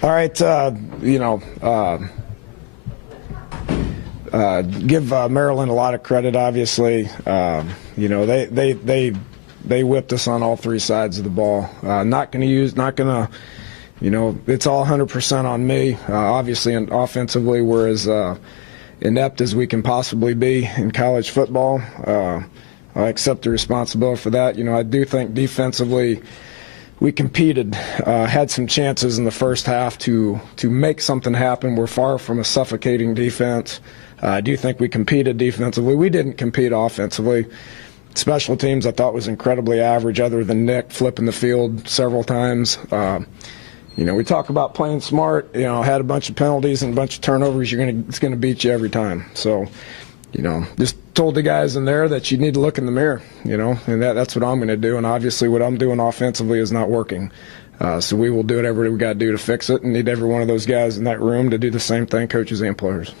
All right, give Maryland a lot of credit. Obviously, they whipped us on all three sides of the ball. Not going to. It's all 100% on me. Obviously, offensively, we're as inept as we can possibly be in college football. I accept the responsibility for that. I do think defensively we competed, had some chances in the first half to make something happen. We're far from a suffocating defense. I do think we competed defensively. We didn't compete offensively. Special teams I thought was incredibly average, other than Nick flipping the field several times. We talk about playing smart. Had a bunch of penalties and a bunch of turnovers. It's gonna beat you every time. So, just told the guys in there that you need to look in the mirror. And that's what I'm going to do. And obviously, what I'm doing offensively is not working. So we will do whatever we got to do to fix it, and need every one of those guys in that room to do the same thing, coaches and players.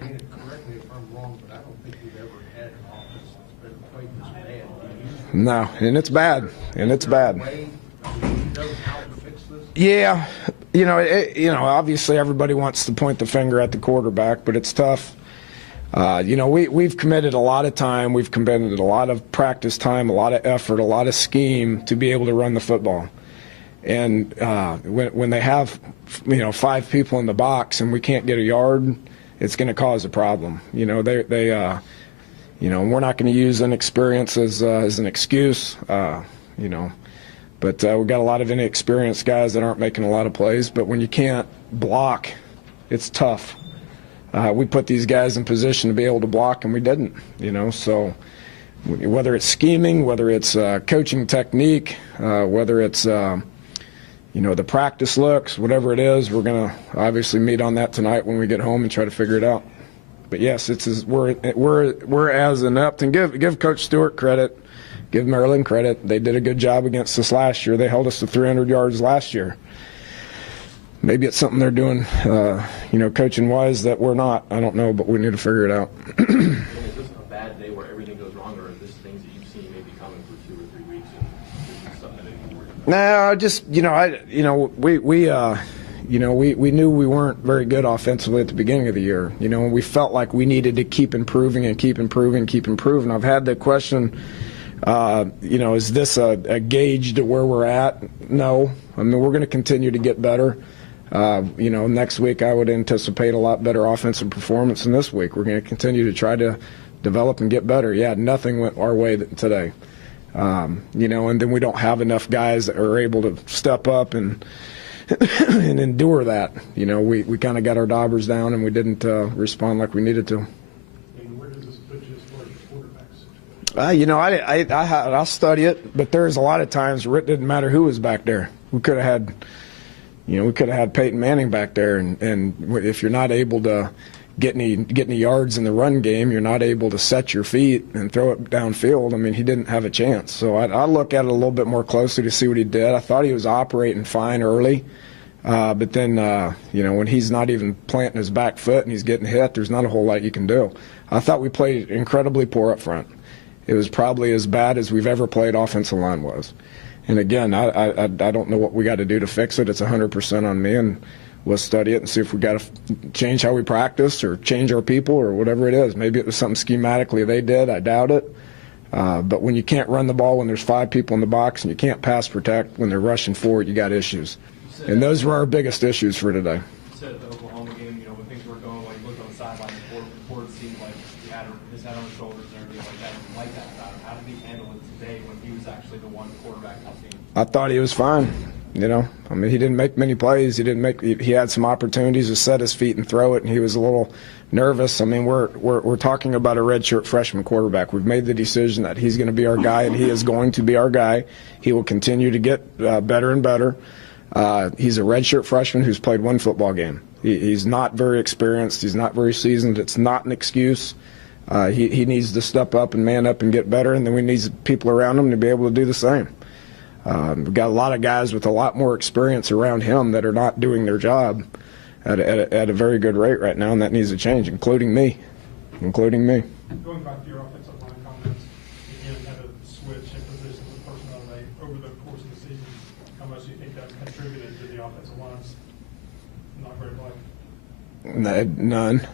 Correct me if I'm wrong, but I don't think we've ever had an offense that's been played this bad. No, and it's bad. And it's bad. Yeah, obviously everybody wants to point the finger at the quarterback, but it's tough. We've committed a lot of time, we've committed a lot of practice time, a lot of effort, a lot of scheme to be able to run the football. And when they have, 5 people in the box and we can't get a yard, it's going to cause a problem. We're not going to use inexperience as an excuse. But we've got a lot of inexperienced guys that aren't making a lot of plays. But when you can't block, it's tough. We put these guys in position to be able to block, and we didn't. So whether it's scheming, whether it's coaching technique, whether it's the practice looks, whatever it is, we're going to obviously meet on that tonight when we get home and try to figure it out. But yes, we're as inept, and give Coach Stewart credit. Give Maryland credit. They did a good job against us last year. They held us to 300 yards last year. Maybe it's something they're doing, coaching-wise that we're not. I don't know, but we need to figure it out. Is this a bad day where everything goes wrong, or are this things that you've seen maybe coming for 2 or 3 weeks and this is something that you're worried about? We knew we weren't very good offensively at the beginning of the year. We felt like we needed to keep improving. I've had the question, is this a gauge to where we're at? No. I mean, we're going to continue to get better. Next week I would anticipate a lot better offensive performance than this week. We're going to continue to try to develop and get better. Yeah, nothing went our way today. And then we don't have enough guys that are able to step up and and endure that. We kind of got our daubers down and we didn't respond like we needed to. And where does this put you as far as your quarterback situation? I'll study it, but there's a lot of times where it didn't matter who was back there. We could have had Peyton Manning back there, and if you're not able to get any yards in the run game, you're not able to set your feet and throw it downfield. I mean, he didn't have a chance. So I look at it a little bit more closely to see what he did. I thought he was operating fine early, but then when he's not even planting his back foot and he's getting hit, there's not a whole lot you can do. I thought we played incredibly poor up front. It was probably as bad as we've ever played offensive line was. And again, I don't know what we got to do to fix it. It's 100% on me, and we'll study it and see if we got to change how we practice or change our people or whatever it is. Maybe it was something schematically they did. I doubt it. But when you can't run the ball when there's 5 people in the box and you can't pass protect when they're rushing forward, you got issues. And those were our biggest issues for today. You said at the Oklahoma game, when things were going well, you looked on the sideline and Ford seemed like he had his head on his shoulders and everything like that. I like that about him. How did he handle it today when he was actually the one quarterback on the team? I thought he was fine. I mean, he didn't make many plays. He had some opportunities to set his feet and throw it, and he was a little nervous. I mean, we're talking about a redshirt freshman quarterback. We've made the decision that he's going to be our guy, and he is going to be our guy. He will continue to get better and better. He's a redshirt freshman who's played 1 football game. He's not very experienced. He's not very seasoned. It's not an excuse. He needs to step up and man up and get better, and then we need people around him to be able to do the same. We've got a lot of guys with a lot more experience around him that are not doing their job at a very good rate right now, and that needs to change, including me. Going back to your offensive line comments, you again had a switch in positions of personnel over the course of the season. How much do you think that's contributed to the offensive line? None.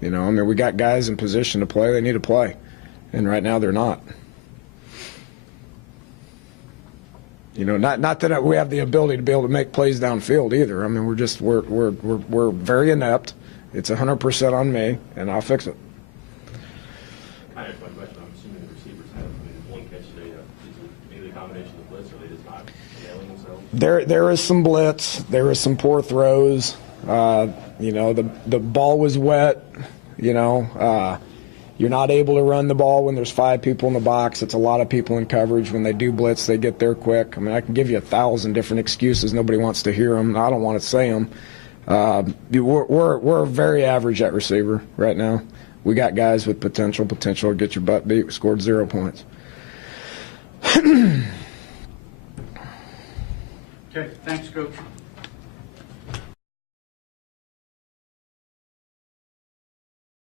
You know, I mean, we got guys in position to play. They need to play, and right now they're not. You know, not that we have the ability to be able to make plays downfield either. I mean, we're very inept. It's 100% on me, and I'll fix it. I have one question. I'm assuming the receivers have, one catch today. Is it maybe a combination of blitz, or are they just not nailing themselves? There is some blitz. There is some poor throws. You know, the ball was wet. You know, you're not able to run the ball when there's 5 people in the box. It's a lot of people in coverage. When they do blitz, they get there quick. I mean, I can give you 1,000 different excuses. Nobody wants to hear them. I don't want to say them. We're very average at receiver right now. We got guys with potential to get your butt beat. We scored 0 points. Okay, thanks, Coach.